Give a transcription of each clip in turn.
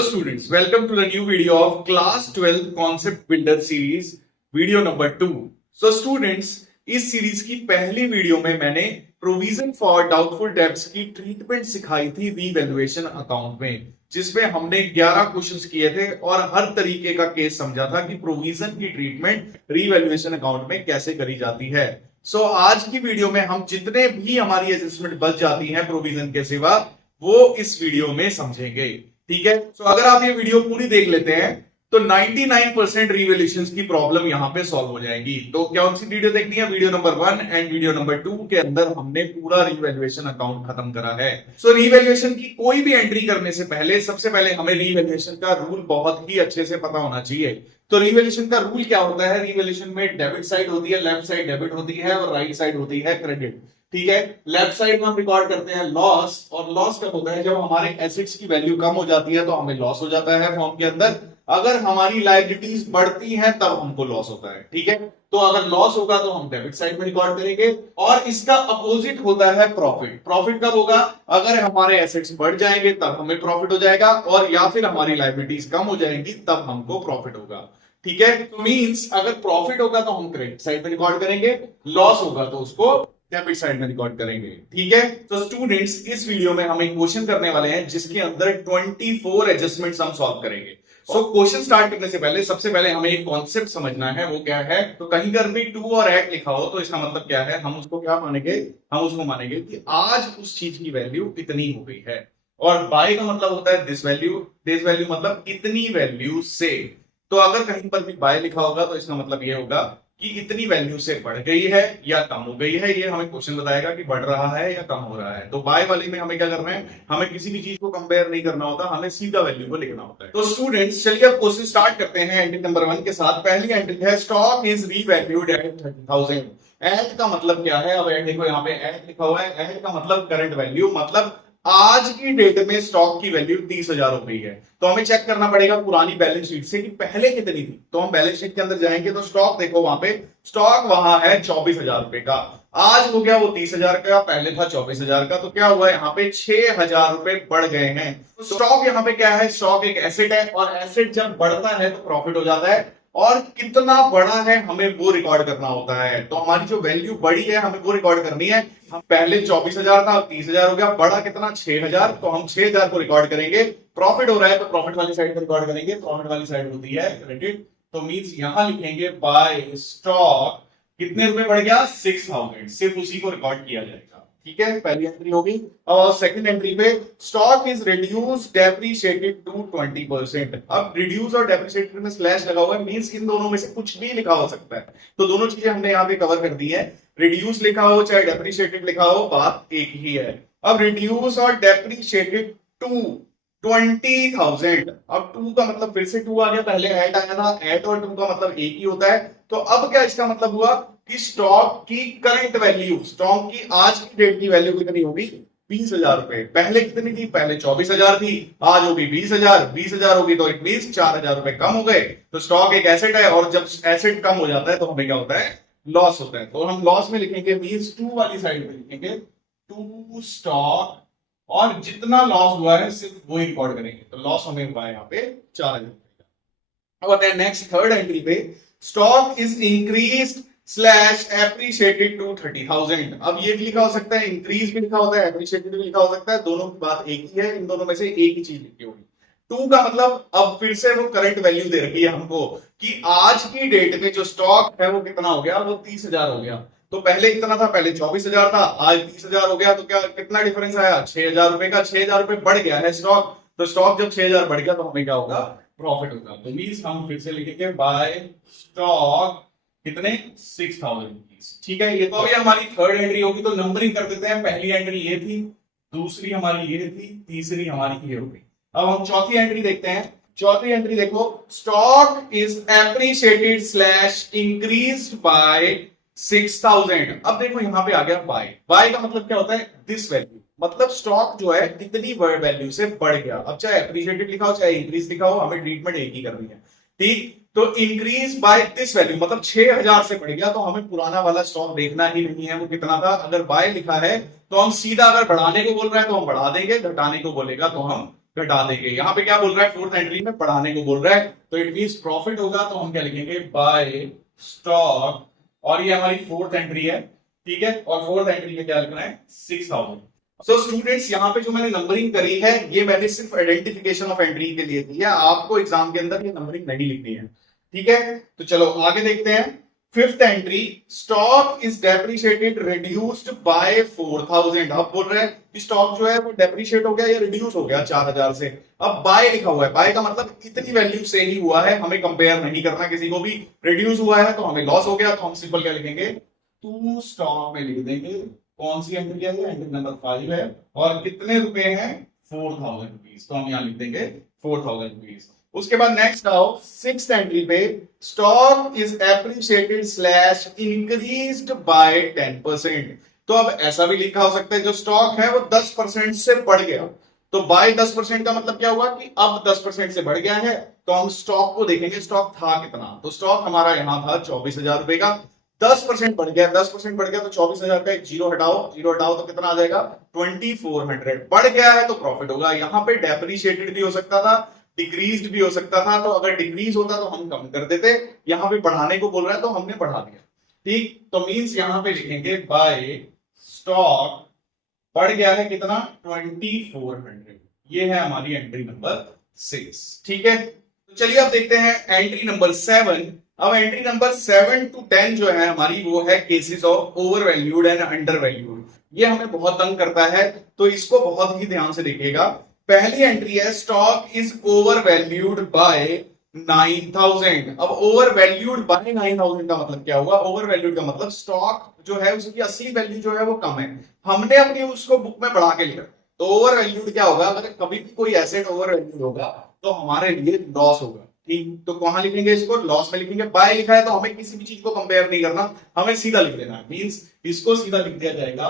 Hello students, welcome to the new video of class 12 concept builder series, video number 2. So students, इस series की पहली video में मैंने provision for doubtful debts की treatment सिखाई थी रीवैल्यूएशन अकाउंट में, जिसमें हमने 11 क्वेश्चंस किए थे और हर तरीके का केस समझा था कि प्रोविजन की ट्रीटमेंट रीवैल्यूएशन अकाउंट में कैसे करी जाती है। सो आज की वीडियो में हम जितने भी हमारी एडजस्टमेंट बच जाती हैं प्रोविजन के सिवा वो इस वीडियो में समझेंगे। ठीक है, तो अगर आप ये वीडियो पूरी देख लेते हैं तो 99% रिवैल्यूएशंस की प्रॉब्लम यहां पे सॉल्व हो जाएगी। तो कौन सी वीडियो देखनी है? Video number 1 and video number 2 के अंदर हमने पूरा रिवैल्यूएशन अकाउंट खत्म करा है। सो रिवैल्यूएशन की कोई भी एंट्री करने से पहले सबसे पहले हमें रिवैल्यूएशन का रूल बहुत ही अच्छे से पता होना चाहिए। तो रिवैल्यूएशन का रूल क्या होता है? रिवैल्यूएशन में डेबिट साइड होती है, लेफ्ट साइड डेबिट होती है और राइट साइड होती है क्रेडिट। ठीक है, लेफ्ट साइड में हम रिकॉर्ड करते हैं लॉस, और लॉस कब होता है? जब हमारे एसेट्स की वैल्यू कम हो जाती है तो हमें लॉस हो जाता है फॉर्म के अंदर। अगर हमारी लायबिलिटीज बढ़ती हैं तब हमको लॉस होता है। ठीक है, तो अगर लॉस होगा तो हम डेबिट साइड में रिकॉर्ड करेंगे, और इसका अपोजिट होता है प्रॉफिट। प्रॉफिट कब होगा? अगर हमारे एसेट्स बढ़ जाएंगे तब हमें प्रॉफिट हो जाएगा, और या फिर हमारी लायबिलिटीज कम हो जाएंगी तब हमको प्रॉफिट होगा। ठीक है, तो मींस अगर प्रॉफिट होगा तो हम क्रेडिट साइड में रिकॉर्ड करेंगे, लॉस होगा तो उसको डेबिट साइड में रिकॉर्ड करेंगे। ठीक है, तो स्टूडेंट्स इस वीडियो में हम एक क्वेश्चन करने वाले हैं जिसके अंदर 24 एडजस्टमेंट्स हम सॉल्व करेंगे। सो क्वेश्चन स्टार्ट करने से पहले सबसे पहले हमें एक कॉन्सेप्ट समझना है, वो क्या है? तो कहीं पर भी टू और एट लिखा हो तो इसका मतलब क्या है? हम उसको क्या मानेंगे? हम उसको मानेंगे कि आज उस चीज की वैल्यू इतनी हो गई है। और बाय का मतलब होता है दिस वैल्यू मतलब इतनी वैल्यू से। तो अगर कहीं पर भी बाय लिखा होगा तो इसका मतलब ये होगा कि इतनी वैल्यू से बढ़ गई है या कम हो गई है। ये हमें क्वेश्चन बताएगा कि बढ़ रहा है या कम हो रहा है। तो बाय वाले में हमें क्या करना है? हमें किसी भी चीज को कंपेयर नहीं करना होता, हमें सीधा वैल्यू को लिखना होता है। तो स्टूडेंट्स चलिए अब क्वेश्चन स्टार्ट करते हैं एंट्री नंबर 1 के साथ। पहली एंट्री है stock is revalued at 30,000। At का मतलब क्या है? अब एट देखो, यहाँ पे एट लिखा हुआ है। एट का मतलब करंट वैल्यू, मतलब आज की डेट में स्टॉक की वैल्यू 30,000 हो गई है। तो हमें चेक करना पड़ेगा पुरानी बैलेंस शीट से कि पहले कितनी थी। तो हम बैलेंस शीट के अंदर जाएंगे तो स्टॉक देखो, वहां पे स्टॉक वहां है 24,000 रुपए का। आज हो गया वो 30,000 का, पहले था 24,000 का। तो क्या हुआ? यहाँ पे 6,000 रुपए बढ़ गए हैं। तो स्टॉक यहाँ पे क्या है? स्टॉक एक एसेट है, और एसेट जब बढ़ता है तो प्रॉफिट हो जाता है। और कितना बड़ा है हमें वो रिकॉर्ड करना होता है। तो हमारी जो वैल्यू बड़ी है हमें वो रिकॉर्ड करनी है। हम पहले 24,000 था, 30,000 हो गया, बड़ा कितना? 6,000। तो हम 6,000 को रिकॉर्ड करेंगे। प्रॉफिट हो रहा है तो प्रॉफिट वाली साइड को रिकॉर्ड करेंगे। प्रॉफिट वाली साइड होती है क्रेडिट। तो मींस यहां लिखेंगे बाय स्टॉक कितने रुपए बढ़ गया? 6,000। सिर्फ उसी को रिकॉर्ड किया जाएगा। ठीक है, पहली एंट्री होगी। और सेकंड एंट्री पे stock is reduced depreciated to 20%। अब रिड्यूस और डेप्रिशिएटेड में स्लैश लगा हुआ है, मींस इन दोनों में से कुछ भी लिखा हो सकता है। तो दोनों चीजें हमने यहाँ पे कवर कर दी है। रिड्यूस लिखा हो चाहे डेप्रिशिएटेड लिखा हो, बात एक ही है। अब रिड्यूस और डेप्रिशिएटेड टू 20,000। अब टू का मतलब फिर से टू आ गया, पहले एट आया था। एट और टू का मतलब एक ही होता है। तो अब क्या इसका मतलब हुआ कि स्टॉक की करंट वैल्यू, स्टॉक की आज की डेट की वैल्यू कितनी होगी? 20,000 रुपए। पहले कितनी थी? पहले 24,000 थी, आज होगी 20,000। 20,000 होगी तो इट मींस 4,000 रुपए कम हो गए। तो स्टॉक एक एसेट है, और जब एसेट कम हो जाता है तो हमें क्या होता है? लॉस होता है। तो हम लॉस में लिखेंगे, मींस टू वाली साइड में लिखेंगे टू स्टॉक, और जितना लॉस हुआ है सिर्फ वो ही रिकॉर्ड करेंगे। तो लॉस हमें हुआ है यहाँ पे 4,000। अब आते हैं नेक्स्ट थर्ड एंट्री पे। Stock is increased slash appreciated to 30,000। अब ये भी लिखा हो सकता है, इंक्रीज भी लिखा होता है, एप्रिशिएटेड भी लिखा हो सकता है। दोनों की बात एक ही है, इन दोनों में से एक ही चीज लिखी होगी। टू का मतलब अब फिर से वो करंट वैल्यू दे रखी है हमको कि आज की डेट में जो स्टॉक है वो कितना हो गया? वो 30,000 हो गया। तो पहले कितना था? पहले 24,000 था, आज 30,000 हो गया। तो क्या कितना डिफरेंस आया? 6,000 रुपए का। 6,000 रुपए बढ़ गया है स्टॉक। तो स्टॉक जब 6,000 बढ़ गया तो हमें क्या होगा? प्रॉफिट होगा। तो मींस हम फिर से लिखेंगे बाय स्टॉक कितने? 6,000 रुपीज। ठीक है, ये तो अभी हमारी थर्ड एंट्री होगी। तो नंबरिंग कर देते हैं। पहली एंट्री ये थी, दूसरी हमारी ये थी, तीसरी हमारी ये होगी। अब हम चौथी एंट्री देखते हैं। चौथी एंट्री देखो, stock is appreciated slash increased by 6,000। अब देखो यहाँ पे आ गया बाय। बाय का मतलब क्या होता है? दिस वैल्यू, मतलब स्टॉक जो है कितनी वैल्यू से बढ़ गया। अब चाहे एप्रिशिएटेड लिखा हो चाहे इंक्रीज लिखा हो, हमें ट्रीटमेंट एक ही करनी है। ठीक, तो इंक्रीज बाय दिस वैल्यू मतलब 6,000 से बढ़ गया। तो हमें पुराना वाला स्टॉक देखना ही नहीं है वो कितना था। अगर बाय लिखा है तो हम सीधा, अगर बढ़ाने को बोल रहे हैं तो हम बढ़ा देंगे, घटाने को बोलेगा तो हम घटा देंगे। यहाँ पे क्या बोल रहा है, फोर्थ एंट्री में बढ़ाने को बोल रहा है, तो इट मींस प्रॉफिट होगा तो हम क्या लिखेंगे, बाय स्टॉक, और ये हमारी फोर्थ एंट्री है, ठीक है। और फोर्थ एंट्री में क्या लिखना है, 6000। सो स्टूडेंट्स, यहाँ पे जो मैंने नंबरिंग करी है ये मैंने सिर्फ आइडेंटिफिकेशन ऑफ एंट्री के लिए की है, आपको एग्जाम के अंदर ये नंबरिंग नहीं लिखनी है, ठीक है। तो चलो आगे देखते हैं। Fifth entry, stock is depreciated reduced by 4000। अब बोल रहे हैं कि स्टॉक जो है वो डेप्रिशिएट हो गया या रिड्यूस हो गया 4000 से। अब बाय लिखा हुआ है, बाय का मतलब इतनी वैल्यू से ही हुआ है, हमें कंपेयर नहीं करना किसी को भी। रिड्यूस हुआ है तो हमें लॉस हो गया, तो हम सिंपल क्या लिखेंगे, टू स्टॉक में लिख देंगे। कौन सी एंट्री है, एंट्री नंबर 5 है, और कितने रुपए हैं, 4000 रुपीज, तो हम यहां लिख देंगे 4000 रुपीज। उसके बाद नेक्स्ट आओ, सिक्स्थ एंट्री पे, stock is appreciated slash increased by 10%। तो अब ऐसा भी लिखा हो सकता है, जो स्टॉक है वो 10% से बढ़ गया, तो बाय 10% का मतलब क्या हुआ कि अब 10% से बढ़ गया है, तो हम स्टॉक को देखेंगे, स्टॉक था कितना, तो स्टॉक हमारा यहां था 24,000 रुपए का, 10% बढ़ गया, 10% बढ़ गया तो 24,000 का एक जीरो हटाओ, जीरो हटाओ तो कितना आ जाएगा, 2400। बढ़ गया है तो प्रॉफिट होगा। यहाँ पे डेप्रिशिएटेड भी हो सकता था, डिक्रीज्ड भी हो सकता था, तो अगर डिक्रीज होता तो हम कम कर देते, यहाँ पे बढ़ाने को बोल रहा है तो हमने बढ़ा दिया, ठीक। तो मींस यहाँ पे लिखेंगे बाय स्टॉक बढ़ गया है कितना, 2400। ये है हमारी एंट्री नंबर 6, ठीक है। तो चलिए अब देखते हैं एंट्री नंबर 7। अब एंट्री नंबर 7 to 10 जो है हमारी, वो है cases of over valued and under valued. ये हमें बहुत तंग करता है, तो इसको बहुत ही ध्यान से देखिएगा। पहली एंट्री है, stock is over valued bye 9000। अब ओवर वैल्यूड बाय 9000 का मतलब क्या हुआ, ओवर वैल्यूड का मतलब स्टॉक जो है उसकी असली वैल्यू जो है वो कम है, हमने अपनी उसको बुक में बढ़ा के लिखा। तो ओवर वैल्यूड क्या होगा, अगर कभी भी कोई एसेट ओवर वैल्यूड होगा तो हमारे लिए लॉस होगा, ठीक। तो कहां लिखेंगे इसको, लॉस में लिखेंगे। बाय लिखा है तो हमें किसी भी चीज को कंपेयर नहीं करना, हमें सीधा लिख देना है, मींस इसको सीधा लिख दिया जाएगा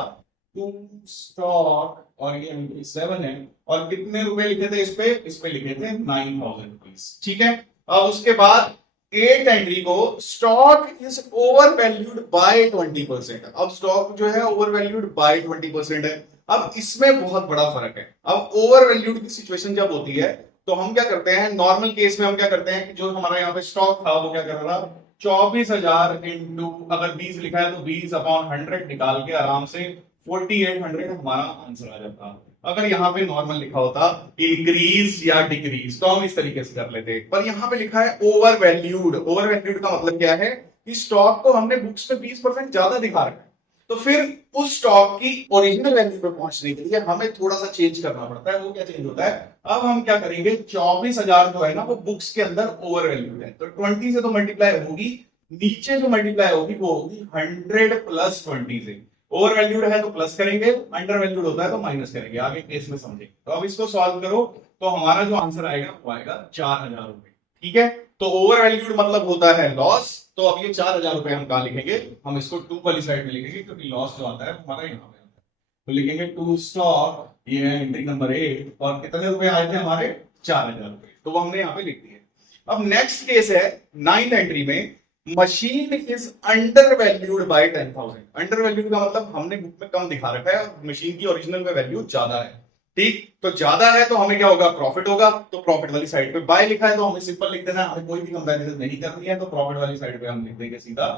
टू स्टॉक, और ये 7 है, और कितने रुपए लिखे थे इस पे लिखे थे 9000 रुपीज, ठीक है। अब उसके बाद 8 एंट्री को, stock is over valued bye 20%। अब स्टॉक जो है ओवर वैल्यूड बाय 20% है। अब इसमें बहुत बड़ा फर्क है। अब ओवर वैल्यूड की सिचुएशन जब होती है तो हम क्या करते हैं, नॉर्मल केस में हम क्या करते हैं कि जो हमारा यहाँ पे स्टॉक था वो क्या कर रहा था, 24,000 इंटू, अगर 20 लिखा है तो 20/100 निकाल के आराम से 4800 हमारा आंसर आ जाता। अगर यहाँ पे नॉर्मल लिखा होता इंक्रीज या डिक्रीज तो हम इस तरीके से कर लेते, पर यहाँ पे लिखा है ओवर वैल्यूड। ओवर वैल्यूड का मतलब क्या है कि स्टॉक को हमने बुक्स में 20% ज्यादा दिखा रखा है, तो फिर उस स्टॉक की ओरिजिनल वैल्यू पे पहुंचने के लिए हमें थोड़ा सा चेंज करना पड़ता है। वो क्या चेंज होता है, अब हम क्या करेंगे, 24,000 जो है ना वो बुक्स के अंदर ओवर वैल्यूड है, तो 20 से तो मल्टीप्लाई होगी, नीचे जो मल्टीप्लाई होगी वो होगी 100 प्लस 20 से। ओवर वैल्यूड है तो प्लस करेंगे, अंडर वैल्यूड होता है तो माइनस करेंगे, आगे केस में समझेंगे। तो अब इसको सॉल्व करो तो हमारा जो आंसर आएगा वो आएगा 4,000 रुपए, ठीक है। तो ओवर वैल्यूड मतलब होता है लॉस, तो अब ये 4,000 रुपए हम कहां लिखेंगे, हम इसको टू वाली साइड में लिखेंगे, क्योंकि लॉस जो आता है हमारा यहाँ पे आता है। तो लिखेंगे टू स्टॉक, ये है एंट्री नंबर 8, और कितने रुपए आए थे हमारे, 4,000 रुपए, तो वो हमने यहाँ पे लिख दिए। अब नेक्स्ट केस है 9th एंट्री में, machine is under valued bye 10,000। Under valued का मतलब हमने बुक में कम दिखा रखा है और मशीन की ओरिजिनल में वैल्यू ज्यादा है, ठीक। तो ज्यादा है तो हमें क्या होगा, प्रॉफिट होगा, तो प्रॉफिट वाली साइड पे बाय लिखा है तो हमें सिंपल लिख देना है, हमें कोई भी कंपैरिजन नहीं करनी है, तो प्रॉफिट वाली साइड पे हम लिख देंगे सीधा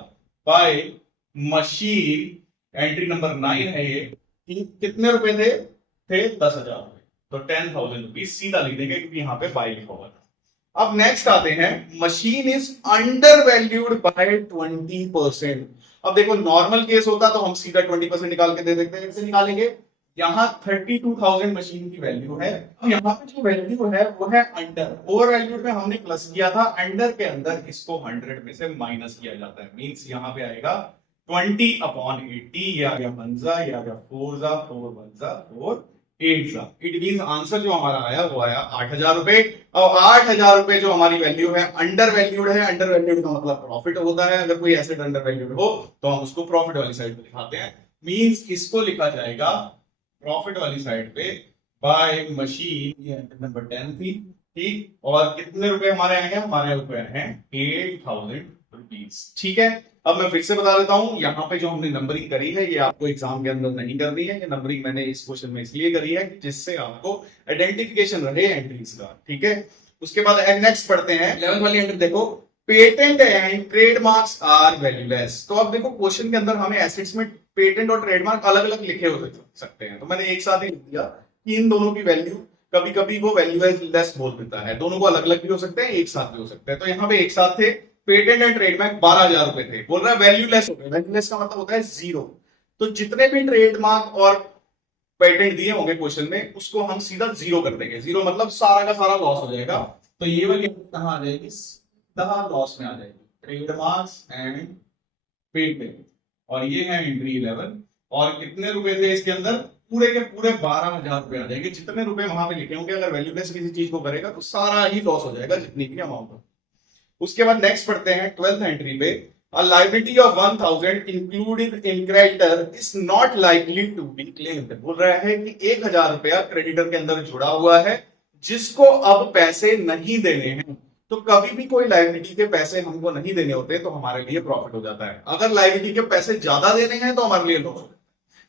बाय मशीन। एंट्री नंबर 9 है ये, कितने रुपए थे 10,000 रुपए, तो 10,000 रुपीज सीधा लिख देंगे क्योंकि यहाँ पे बाय लिखा हुआ था। अब नेक्स्ट आते हैं, machine is under valued bye 20%। अब देखो नॉर्मल केस होता तो हम सीधा 20% निकाल के दे देते हैं, कैसे निकालेंगे, यहाँ 32,000 मशीन की वैल्यू है, अब यहाँ पे जो वैल्यू है वो है अंडर। ओवर वैल्यूड में हमने प्लस किया था, अंडर के अंदर इसको 100 में से माइनस किया जाता है, मींस यहाँ पे आएगा 20/80, ये आ गया 1 ये आ गया 4 4 1 4 8। इट मीन आंसर जो हमारा आया वो आया 8,000 रुपए। और 8,000 रुपए जो हमारी वैल्यू है अंडर वैल्यूड है, अंडर वैल्यूड का मतलब प्रॉफिट होता है, अगर कोई एसेट अंडर वैल्यूड हो तो हम उसको प्रॉफिट वाली साइड पे दिखाते हैं, मींस इसको लिखा जाएगा प्रॉफिट वाली साइड पे बाय मशीन, ये नंबर 10 थी, ठीक। और कितने रुपए हमारे आए हैं, हमारे रुपए हैं 8,000 रुपीज, ठीक है। अब मैं फिर से बता देता हूं, यहाँ पे जो हमने नंबरिंग करी है ये आपको एग्जाम के अंदर नहीं करनी है। ये नंबरिंग मैंने इस क्वेश्चन में इसलिए करी है कि जिससे आपको आइडेंटिफिकेशन रहे एंट्रीज का, ठीक है। उसके बाद नेक्स्ट पढ़ते हैं 11th वाली एंट्री देखो, patent and trademarks are valueless. तो अब देखो क्वेश्चन के अंदर हमें एसेट्स में पेटेंट और ट्रेडमार्क अलग अलग लिखे हो सकते हैं, तो मैंने एक साथ ही लिख दिया कि इन दोनों की वैल्यू कभी कभी वो वैल्यूलेस बोल देता है, दोनों को अलग अलग भी हो सकते हैं, एक साथ भी हो सकते हैं। तो यहाँ पे एक साथ थे, पेटेंट एंड ट्रेडमार्क 12,000 रुपए थे, बोल रहा है वैल्यूलेस हो गए। वैल्यूलेस का मतलब होता है जीरो। तो जितने भी ट्रेडमार्क और पेटेंट दिए होंगे क्वेश्चन में उसको हम सीधा जीरो कर देंगे। जीरो मतलब सारा का सारा लॉस हो जाएगा। तो ये वाली कहां आ जाएगी, सीधा लॉस में आ जाएगी, ट्रेडमार्क्स एंड पेटेंट। और ये है एंट्री 11। और कितने रुपए थे इसके अंदर, पूरे के पूरे 12,000 रुपए आ जाएंगे। जितने रुपए वहां पे लिखे होंगे, अगर वैल्यूलेस किसी चीज को करेगा तो सारा ही लॉस हो जाएगा, जितनी भी अमाउंट हो। उसके बाद नेक्स्ट पढ़ते हैं 12th एंट्री पे, a liability of 1,000 included in creditor is not likely to be claimed। बोल रहा है कि 1,000 रुपया क्रेडिटर के अंदर जुड़ा हुआ है जिसको अब पैसे नहीं देने हैं। तो कभी भी कोई लायबिलिटी के पैसे हमको नहीं देने होते तो हमारे लिए प्रॉफिट हो जाता है। अगर लायबिलिटी के पैसे ज्यादा देने हैं तो हमारे लिए लॉस होता है,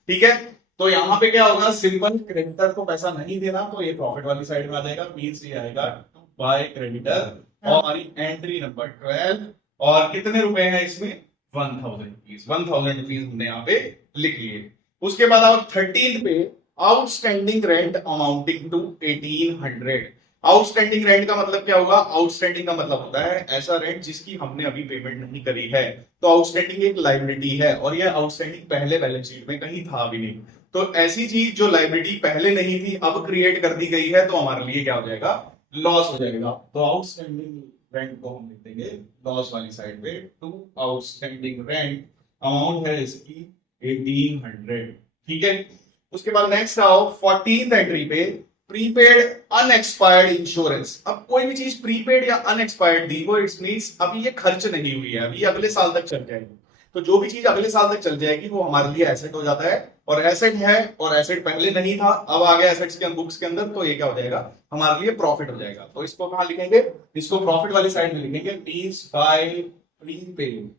ठीक है। तो यहाँ पे क्या होगा, सिंपल क्रेडिटर को पैसा नहीं देना तो ये प्रॉफिट वाली साइड में आ जाएगा, मींस ये आएगा टू बाय क्रेडिटर। और हमारी एंट्री नंबर 12, और कितने रुपए हैं इसमें, 1,000 रुपीज। 1,000 रुपीज हमने यहाँ पे लिख लिए। उसके बाद आओ 13th पे, outstanding rent amounting to 1,800। Outstanding rent का मतलब क्या होगा, आउटस्टैंडिंग का मतलब होता है ऐसा रेंट जिसकी हमने अभी पेमेंट नहीं करी है। तो आउटस्टैंडिंग एक लायबिलिटी है और यह आउटस्टैंडिंग पहले बैलेंस शीट में कहीं था भी नहीं। तो ऐसी चीज जो लायबिलिटी पहले नहीं थी अब क्रिएट कर दी गई है तो हमारे लिए क्या हो जाएगा, लॉस हो जाएगा। तो आउटस्टैंडिंग रेंट को हम लिख देंगे लॉस वाली साइड पे, टू आउटस्टैंडिंग रेंट, अमाउंट है इसकी 1,800, ठीक है। उसके बाद नेक्स्ट आओ 14th एंट्री पे, प्रीपेड अनएक्सपायर्ड इंश्योरेंस। अब कोई भी चीज प्रीपेड या अनएक्सपायर्ड दी वो इट्स मींस अभी ये खर्च नहीं हुई है, अभी अगले साल तक चल जाएगी। तो जो भी चीज अगले साल तक चल जाएगी वो हमारे लिए एसेट हो जाता है। और एसेट है और एसेट पहले नहीं था, अब आ गया एसेट्स के बुक्स के अंदर, तो ये क्या हो जाएगा, हमारे लिए प्रॉफिट हो जाएगा। तो इसको कहां लिखेंगे, इसको प्रॉफिट वाली साइड में लिखेंगे, मींस बाय प्रीपेड,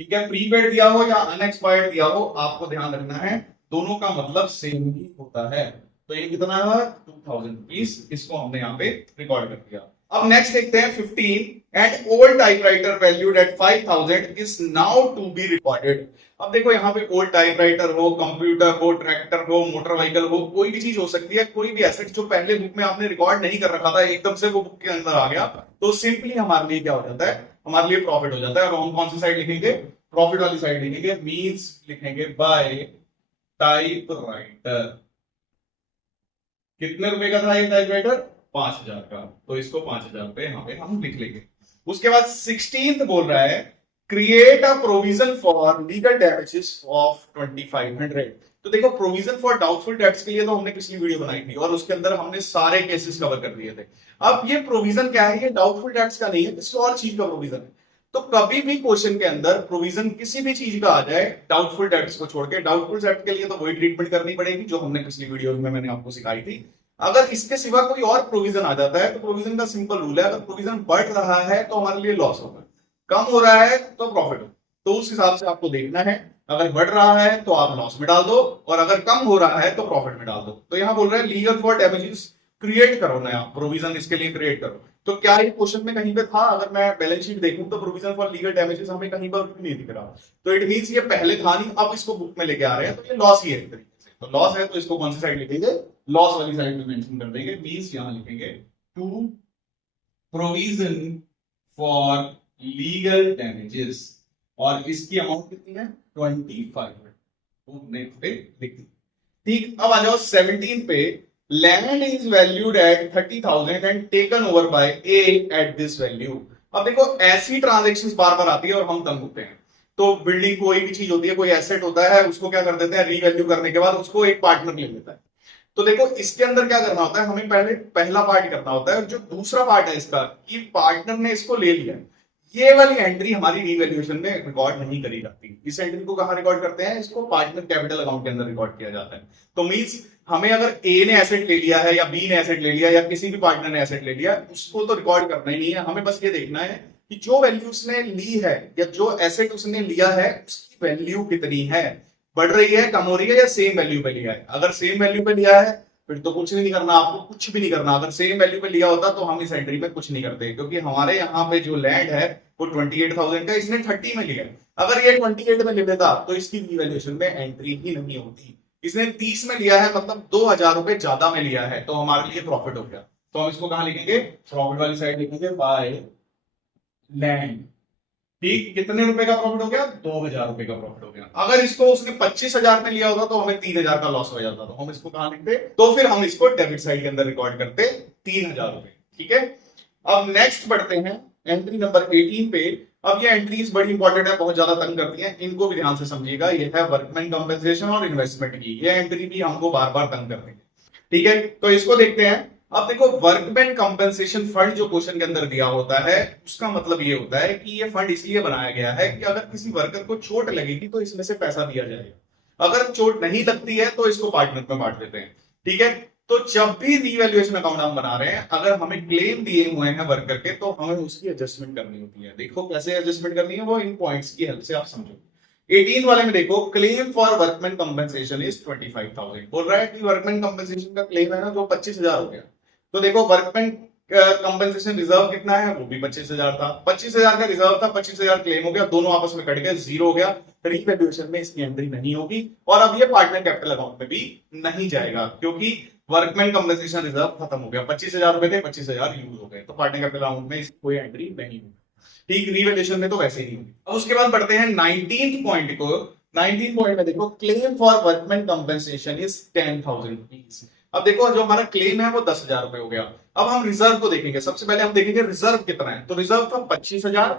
ठीक है। प्रीपेड दिया हो या अनएक्सपायर्ड दिया हो आपको ध्यान रखना है, दोनों का मतलब सेम ही होता है। तो ये कितना है, 2,000 रुपीज, इसको हमने यहाँ पे रिकॉर्ड कर दिया। अब नेक्स्ट देखते हैं 15, and old typewriter valued at 5,000 is now to be recorded. अब देखो यहाँ पे ओल्ड टाइपराइटर हो, कंप्यूटर हो, ट्रैक्टर हो, मोटर व्हीकल हो, कोई भी चीज हो सकती है, कोई भी एसेट जो पहले बुक में आपने रिकॉर्ड नहीं कर रखा था एकदम से वो बुक के अंदर आ गया तो सिंपली हमारे लिए क्या हो जाता है, हमारे लिए प्रॉफिट हो जाता है। और हम कौन सी साइड लिखेंगे, प्रॉफिट वाली साइड लिखेंगे, मींस लिखेंगे बाय टाइपराइटर। कितने रुपए का था ये टाइपराइटर, 5,000 का, तो इसको 5,000 रुपए यहाँ पे हम लिख लेंगे। उसके बाद 16th बोल रहा है, create a provision for legal damages of 2,500। तो देखो प्रोविजन फॉर डाउटफुल डेब्ट्स के लिए तो हमने पिछली वीडियो बनाई थी और उसके अंदर हमने सारे केसेस कवर कर दिए थे। अब ये प्रोविजन क्या है, ये डाउटफुल डेब्ट्स का नहीं है, किसी और चीज का प्रोविजन है। तो कभी भी क्वेश्चन के अंदर प्रोविजन किसी भी चीज का आ जाए डाउटफुल डेब्ट्स को छोड़ के, डाउटफुल डेब्ट के लिए तो वही ट्रीटमेंट करनी पड़ेगी जो हमने पिछली वीडियो में मैंने आपको सिखाई थी। अगर इसके सिवा कोई और प्रोविजन आ जाता है तो प्रोविजन का सिंपल रूल है, अगर प्रोविजन बढ़ रहा है तो हमारे लिए लॉस होगा, कम हो रहा है तो प्रॉफिट हो। तो उस हिसाब से आपको देखना है, अगर बढ़ रहा है तो आप लॉस में डाल दो और अगर कम हो रहा है तो प्रॉफिट में डाल दो। तो यहां बोल रहे हैं लीगल फॉर डैमेजेस क्रिएट करो, नया प्रोविजन इसके लिए क्रिएट करो। तो क्या ये क्वेश्चन में कहीं पे था, अगर मैं बैलेंस शीट देखूं तो प्रोविजन फॉर लीगल डैमेजेस हमें कहीं पर नहीं दिख रहा, तो इट मींस ये पहले था नहीं, अब इसको बुक में लेके आ रहे हैं तो ये लॉस ही है एक तरीके से। तो लॉस है तो इसको कौन सी साइड लिखेंगे, लॉस वाली साइड में मेंशन कर देंगे, मींस यहां लिखेंगे to provision for legal damages, और इसकी अमाउंट कितनी है 25, तो नेक्स्ट पे लिख दी। ठीक, अब आ जाओ 17 पे, land is valued at 30,000 and taken over by A at this value. अब देखो ऐसी ट्रांजैक्शंस बार बार आती है और हम तंग होते हैं। तो बिल्डिंग कोई भी चीज होती है, कोई एसेट होता है, उसको क्या कर देते हैं, रीवैल्यू करने के बाद उसको एक पार्टनर ले लेता है। तो देखो इसके अंदर क्या करना होता है, हमें पहले पहला पार्ट करना होता है और जो दूसरा पार्ट है इसका कि पार्टनर ने इसको ले लिया, ये वाली एंट्री हमारी रीवैल्यूएशन में रिकॉर्ड नहीं करी जाती। इस एंट्री को कहाँ रिकॉर्ड करते हैं, इसको पार्टनर कैपिटल अकाउंट के अंदर रिकॉर्ड किया जाता है। तो मींस हमें अगर ए ने एसेट ले लिया है या बी ने एसेट ले लिया या किसी भी पार्टनर ने एसेट ले लिया, उसको तो रिकॉर्ड करना ही नहीं है। हमें बस ये देखना है कि जो वैल्यू उसने ली है या जो एसेट उसने लिया है उसकी वैल्यू कितनी है, बढ़ रही है, कम हो रही है या सेम वैल्यू पे लिया है। अगर सेम वैल्यू पे लिया है फिर तो कुछ नहीं करना, आपको कुछ भी नहीं करना। अगर सेम वैल्यू पे लिया होता तो हम इस एंट्री में कुछ नहीं करते, क्योंकि हमारे यहाँ पे जो लैंड है वो 28,000 का, इसने 30 में लिया है। अगर ये 28 में ले लेता तो इसकी रीवैल्यूएशन में एंट्री ही नहीं होती। इसने 30 में लिया है, मतलब 2,000 रुपए ज्यादा में लिया है, तो हमारे लिए प्रॉफिट हो गया। तो हम इसको कहां लिखेंगे, प्रॉफिट वाली साइड लिखेंगे, बाय लैंड। ठीक, कितने रुपए का प्रॉफिट हो गया, 2,000 रुपए का प्रॉफिट हो गया। अगर इसको उसने 25,000 में लिया होता तो हमें 3,000 का लॉस हो जाता। तो हम इसको कहां लिखते, तो फिर हम इसको डेबिट साइड के अंदर रिकॉर्ड करते 3,000 रुपए। ठीक है, अब नेक्स्ट बढ़ते हैं एंट्री नंबर 18 पे। अब ये एंट्रीज बड़ी इंपॉर्टेंट है, बहुत ज्यादा तंग करती हैं, इनको भी ध्यान से समझिएगा। ये है वर्कमैन कंपनसेशन और इन्वेस्टमेंट की, ये एंट्री भी हमको बार बार तंग करती है। ठीक है, तो इसको देखते हैं। अब देखो, वर्कमैन कंपनसेशन फंड जो क्वेश्चन के अंदर दिया होता है, उसका मतलब ये होता है कि ये फंड इसलिए बनाया गया है कि अगर किसी वर्कर को चोट लगेगी तो इसमें से पैसा दिया जाएगा, अगर चोट नहीं लगती है तो इसको पार्टनर में बांट देते हैं। ठीक है, तो जब भी रीवैल्यूएशन अकाउंट हम बना रहे हैं, अगर हमें क्लेम दिए हुए हैं वर्कर के, तो हमें उसकी एडजस्टमेंट करनी होती है। देखो कैसे एडजस्टमेंट करनी है, वो इन पॉइंट्स की हेल्प से आप समझो। 18 वाले में देखो, claim for workman compensation is 25,000, बोल रहा है कि वर्कमैन कंपनसेशन का क्लेम है ना जो 25,000 हो गया। तो देखो, वर्कमैन कंपनसेशन रिजर्व कितना है, वो भी 25,000 था। 25,000 का रिजर्व था, 25,000 क्लेम हो गया, दोनों आपस में कट गए, जीरो हो गया। रीवैल्यूएशन में इसकी एंट्री नहीं होगी और अब ये पार्टनर कैपिटल अकाउंट में भी नहीं जाएगा, क्योंकि वर्कमैन कंपनसेशन रिजर्व खत्म हो गया। 25,000 रुपए थे, 25,000 यूज हो गए, तो पार्टनर कैपिटल अकाउंट में इसकी कोई एंट्री नहीं होगी। ठीक, रीवैल्यूएशन में तो वैसे ही नहीं होगी। अब उसके बाद बढ़ते हैं 19th पॉइंट को। 19th पॉइंट में देखो, claim for workman compensation is 10,000 rupees. अब देखो, जो हमारा क्लेम है वो 10,000 रुपए हो गया। अब हम रिजर्व को देखेंगे, सबसे पहले हम देखेंगे रिजर्व कितना है। तो रिजर्व था 25,000,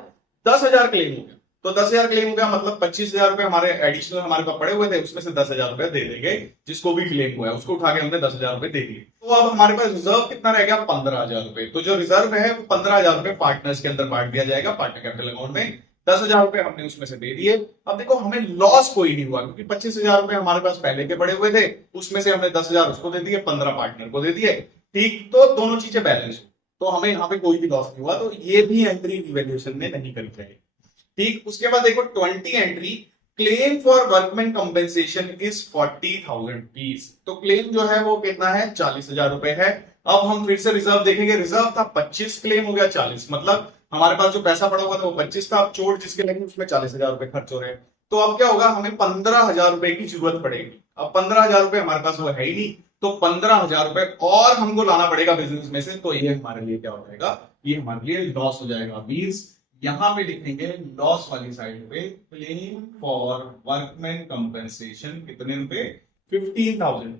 10,000 क्लेम हो गया। तो 10,000 क्लेम हो गया, मतलब 25,000 रुपए हमारे एडिशनल हमारे पास पड़े हुए थे, उसमें से 10,000 रुपए दे देंगे। जिसको भी क्लेम हुआ है उसको उठा के हमने 10,000 रुपए दे दिए। तो अब हमारे पास रिजर्व कितना रह गया, 15,000 रुपए। तो जो रिजर्व है वो 15,000 रुपए पार्टनर्स के अंदर बांट दिया जाएगा, पार्टनर कैपिटल अकाउंट में। 10,000 रुपए हमने उसमें से दे दिए। अब देखो, हमें लॉस कोई नहीं हुआ, क्योंकि 25,000 रुपए हमारे पास पहले के पड़े हुए थे, उसमें से हमने 10,000 उसको दे दिए, 15 पार्टनर को दे दिए। ठीक, तो दोनों चीजें बैलेंस, तो हमें यहाँ पे कोई भी लॉस नहीं हुआ। तो ये भी एंट्री रिवैल्यूएशन में नहीं करी जाएगी। ठीक, उसके बाद देखो 20 entry, claim for workman compensation is 40,000 rupees. तो क्लेम जो है वो कितना है, 40,000 रुपए है। अब हम फिर से रिजर्व देखेंगे, रिजर्व था 25, क्लेम हो गया 40, मतलब हमारे पास जो पैसा पड़ा हुआ था वो 25 था। अब चोट जिसके लगी उसमें 40,000 रुपए खर्च हो रहे हैं। तो अब क्या होगा, हमें 15,000 रुपए की जरूरत पड़ेगी। अब 15,000 रुपए हमारे पास वो है ही नहीं, तो 15,000 रुपए और हमको लाना पड़ेगा बिजनेस में से। तो ये हमारे लिए क्या हो जाएगा, ये हमारे लिए लॉस हो जाएगा। मींस यहां पे लिखेंगे लॉस वाली साइड पे, क्लेम फॉर वर्कमैन कंपनसेशन कितने रुपए, 15,000।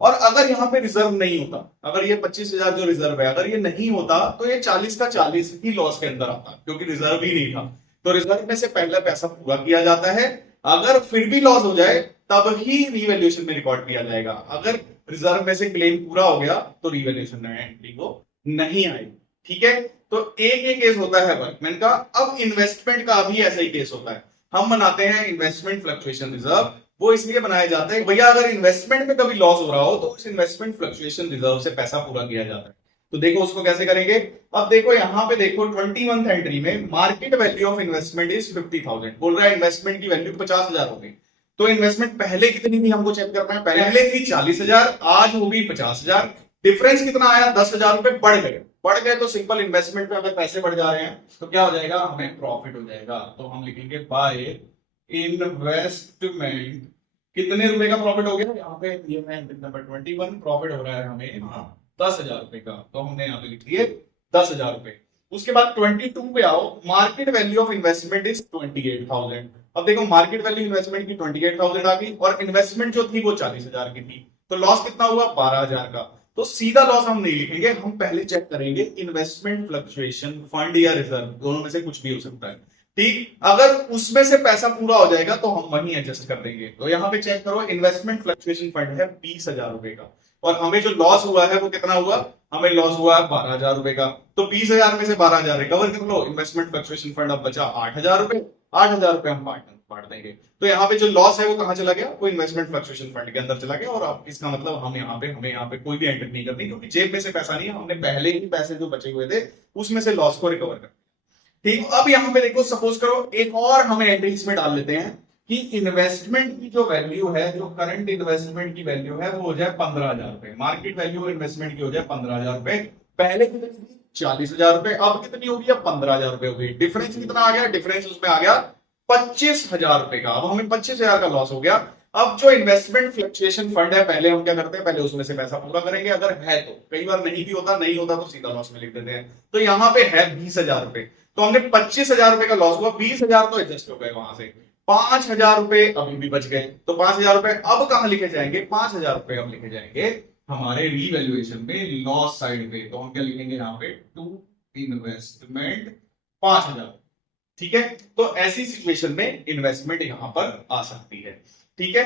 और अगर यहाँ पे रिजर्व नहीं होता, अगर ये 25,000 जो रिजर्व है अगर ये नहीं होता, तो ये 40 का 40 ही लॉस के अंदर आता, क्योंकि रिजर्व ही नहीं था। तो रिजर्व में से पहला पैसा पूरा किया जाता है, अगर फिर भी लॉस हो जाए तब ही रीवैल्यूएशन में रिकॉर्ड किया जाएगा। अगर रिजर्व में से क्लेम पूरा हो गया तो रीवैल्यूएशन में एंट्री को नहीं आएगी। ठीक है, तो एक ये केस होता है वर्कमैन का। अब इन्वेस्टमेंट का भी ऐसा ही केस होता है। हम बनाते हैं इन्वेस्टमेंट फ्लक्चुएशन रिजर्व, वो इसलिए बनाया जाता है भैया अगर इन्वेस्टमेंट में कभी लॉस हो रहा हो तो उस इन्वेस्टमेंट फ्लक्चुएशन रिजर्व से पैसा पूरा किया जाता है। तो देखो उसको कैसे करेंगे। अब देखो यहाँ पे देखो 21th एंट्री में, market value of investment is 50,000, बोल रहा है इन्वेस्टमेंट की वैल्यू 50,000 हो गई। तो इन्वेस्टमेंट पहले कितनी थी हमको चेक करना है, पहले थी 40,000, आज हो गई 50,000। डिफरेंस कितना आया, 10,000 रुपए बढ़ गए। तो सिंपल इन्वेस्टमेंट पे अगर पैसे बढ़ जा रहे हैं तो क्या हो जाएगा, हमें प्रॉफिट हो जाएगा। तो हम लिखेंगे बाय इन्वेस्टमेंट, कितने रुपए का प्रॉफिट हो गया, यहाँ पे ये है नंबर 21, प्रॉफिट हो रहा है हमें 10,000 रुपए का। तो हमने यहाँ पे लिख दिए 10,000 रुपए। उसके बाद 22 पे आओ, market value of investment is 28,000। अब देखो मार्केट वैल्यू इन्वेस्टमेंट की 28,000 आ गई और इन्वेस्टमेंट जो थी वो 40,000 की थी। तो लॉस कितना हुआ, 12,000 का। तो सीधा लॉस हम नहीं लिखेंगे, हम पहले चेक करेंगे इन्वेस्टमेंट फ्लक्चुएशन फंड या रिजर्व, दोनों में से कुछ भी हो सकता है। ठीक, अगर उसमें से पैसा पूरा हो जाएगा तो हम वहीं एडजस्ट कर देंगे। तो यहाँ पे चेक करो, इन्वेस्टमेंट फ्लक्चुएशन फंड है 20,000 रुपए का। और हमें जो लॉस हुआ है वो कितना हुआ, हमें लॉस हुआ है 12,000 रुपए का। तो 20,000 में से 12,000 रिकवर कर लो, इन्वेस्टमेंट फ्लक्चुएशन फंड अब बचा 8,000 रुपए, 8,000 रुपए हम बांट देंगे। तो यहाँ पे जो लॉस है वो कहां चला गया, वो इन्वेस्टमेंट फ्लक्चुएशन फंड के अंदर चला गया। और अब इसका मतलब हमें यहाँ पे कोई भी एंट्री नहीं करनी, क्योंकि जेब में से पैसा नहीं है, हमने पहले ही पैसे जो बचे हुए थे उसमें से लॉस को रिकवर कर। ठीक, अब यहाँ पे देखो, सपोज करो एक और हमें एंट्री इसमें डाल लेते हैं कि इन्वेस्टमेंट की जो वैल्यू है, जो करंट इन्वेस्टमेंट की वैल्यू है वो हो जाए 15,000 रुपए, मार्केट वैल्यू इन्वेस्टमेंट की हो जाए 15,000 रुपए। पहले कितनी थी, 40,000 रुपए, अब कितनी होगी, अब 15,000 रुपए हो गई। डिफरेंस कितना आ गया, डिफरेंस उसमें आ गया 25,000 रुपए का। अब हमें 25,000 का लॉस हो गया। अब जो इन्वेस्टमेंट फ्लक्चुएशन फंड है, पहले हम क्या करते हैं, पहले उसमें से पैसा पूरा करेंगे, अगर है तो। कई बार नहीं भी होता, नहीं होता तो सीधा लॉस में लिख देते हैं। तो यहाँ पे है 20,000 रुपए, तो हमने 25,000 रुपए का लॉस हुआ, 20,000 तो एडजस्ट हो गए वहां से, 5,000 रुपए अभी भी बच गए। तो 5,000 रुपए अब कहां लिखे जाएंगे, 5,000 रुपए अब लिखे जाएंगे हमारे रीवैल्यूएशन में लॉस साइड पे। तो हम क्या लिखेंगे यहाँ पे, टू इन्वेस्टमेंट 5,000। ठीक है, तो ऐसी सिचुएशन में इन्वेस्टमेंट यहां पर आ सकती है। ठीक है,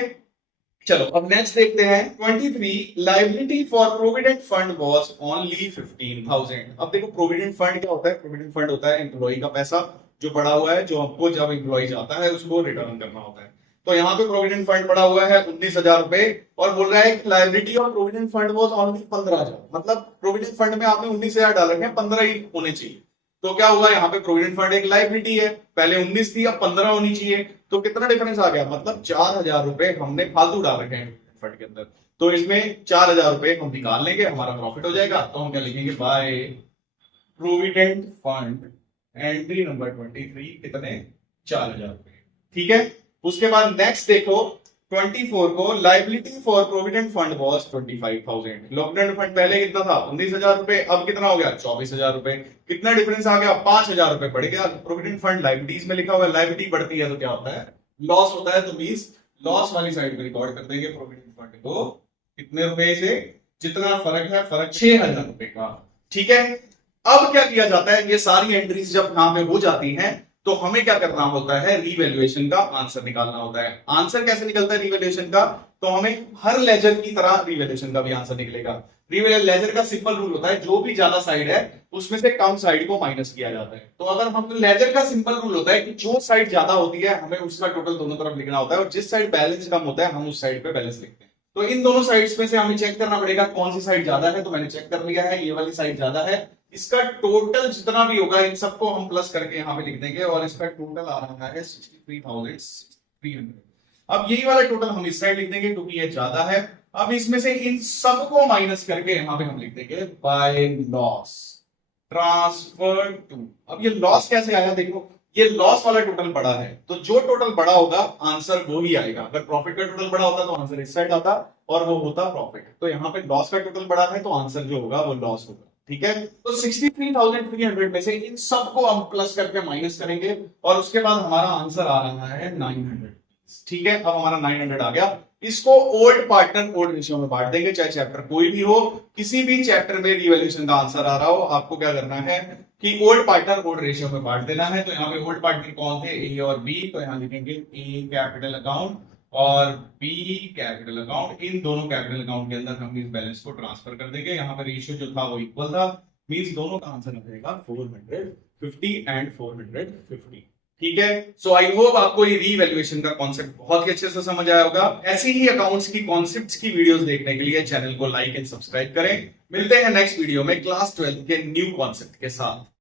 चलो अब नेक्स्ट देखते हैं 23, liability for provident fund was only 15,000। अब देखो प्रोविडेंट फंड क्या होता है, प्रोविडेंट फंड होता है एम्प्लॉय का पैसा जो पड़ा हुआ है, जो हमको जब एम्प्लॉय जाता है उसको रिटर्न करना होता है। तो यहाँ पे प्रोविडेंट फंड पड़ा हुआ है 19,000 रुपए, और बोल रहा है कि liability of provident fund was only 15,000। मतलब प्रोविडेंट फंड में आपने 19,000 डाल रखे हैं, 15 ही होने चाहिए। तो क्या हुआ, यहाँ पे प्रोविडेंट फंड एक लाइबिलिटी है, पहले 19 थी, अब 15 होनी चाहिए। तो कितना डिफरेंस आ गया, मतलब 4,000 रुपए हमने फालतू डाल रखे हैं फंड के अंदर। तो इसमें 4,000 रुपए हम निकाल लेंगे, हमारा प्रॉफिट हो जाएगा। तो हम क्या लिखेंगे, by provident fund entry number 23, कितने, 4,000 रुपए। ठीक है, उसके बाद नेक्स्ट देखो 24 को, liability for provident fund was 25,000। Provident fund पहले कितना था, 19,000 रुपए, अब कितना हो गया, 24,000 रुपए। कितना डिफरेंस आ गया, 5,000 रुपए बढ़ गया। प्रोविडेंट फंड लाइबिलिटीज में लिखा हुआ है, लाइबिलिटी बढ़ती है तो क्या होता है, लॉस होता है। तो 20 लॉस वाली साइड में रिकॉर्ड कर देंगे प्रोविडेंट फंड को कितने रुपए से, जितना फर्क है, फर्क 6,000 रुपए का। ठीक है, अब क्या किया जाता है, ये सारी एंट्रीज जब यहां पे हो जाती हैं तो हमें क्या करना होता है, रीवैल्यूएशन का आंसर निकालना होता है। आंसर कैसे निकलता है रीवैल्यूएशन का, तो हमें हर लेजर की तरह रीवैल्यूएशन का भी आंसर निकलेगा। लेजर का सिंपल रूल होता है, जो भी ज्यादा साइड है उसमें से कम साइड को माइनस किया जाता है। तो अगर हम लेजर का सिंपल रूल होता है कि जो साइड ज्यादा होती है हमें उसका टोटल दोनों तरफ लिखना होता है, और जिस साइड बैलेंस कम होता है हम उस साइड पे बैलेंस लिखते हैं। तो इन दोनों साइड्स में से हमें चेक करना पड़ेगा कौन सी साइड ज्यादा है। तो मैंने चेक कर लिया है, ये वाली साइड ज्यादा है। इसका टोटल जितना भी होगा इन सबको हम प्लस करके यहाँ पे लिख देंगे, और इसका टोटल आ रहा है 63,300। अब यही वाला टोटल हम इस साइड लिख देंगे क्योंकि ये ज्यादा है। अब इसमें से इन सबको माइनस करके यहाँ पे हम लिख देंगे बाय लॉस ट्रांसफर टू। अब ये लॉस कैसे आया, देखो ये लॉस वाला टोटल बड़ा है, तो जो टोटल बड़ा होगा आंसर वो ही आएगा। अगर प्रॉफिट का टोटल बड़ा होता तो आंसर इस साइड आता और वो होता प्रॉफिट। तो यहाँ पे लॉस का टोटल बड़ा है तो आंसर जो होगा वो लॉस होगा। ठीक है, तो 63,300 में से इन सबको हम प्लस करके माइनस करेंगे और उसके बाद हमारा आंसर आ रहा है 900। ठीक है, अब हमारा 900 आ गया। इसको ओल्ड पार्टनर ओल्ड रेशियो में बांट देंगे, चाहे चैप्टर कोई भी हो। किसी भी चैप्टर में रिवैल्यूएशन का आंसर आ रहा हो, आपको क्या करना है कि ओल्ड पार्टनर ओल्ड रेशियो में बांट देना है। तो यहाँ पे ओल्ड पार्टनर कौन थे, ए और बी। तो यहाँ लिखेंगे ए कैपिटल अकाउंट और बी कैपिटल अकाउंट। इन दोनों कैपिटल अकाउंट के अंदर हम इस बैलेंस को ट्रांसफर कर देंगे। यहाँ पे रेशियो जो था वो इक्वल था, मींस दोनों का आंसर आ जाएगा 450 एंड 450। ठीक है, सो आई होप आपको ये रीवैल्यूएशन का कॉन्सेप्ट बहुत ही अच्छे से समझ आया होगा। ऐसी ही अकाउंट्स की कॉन्सेप्ट्स की वीडियोस देखने के लिए चैनल को लाइक एंड सब्सक्राइब करें। मिलते हैं नेक्स्ट वीडियो में क्लास 12 के न्यू कॉन्सेप्ट के साथ।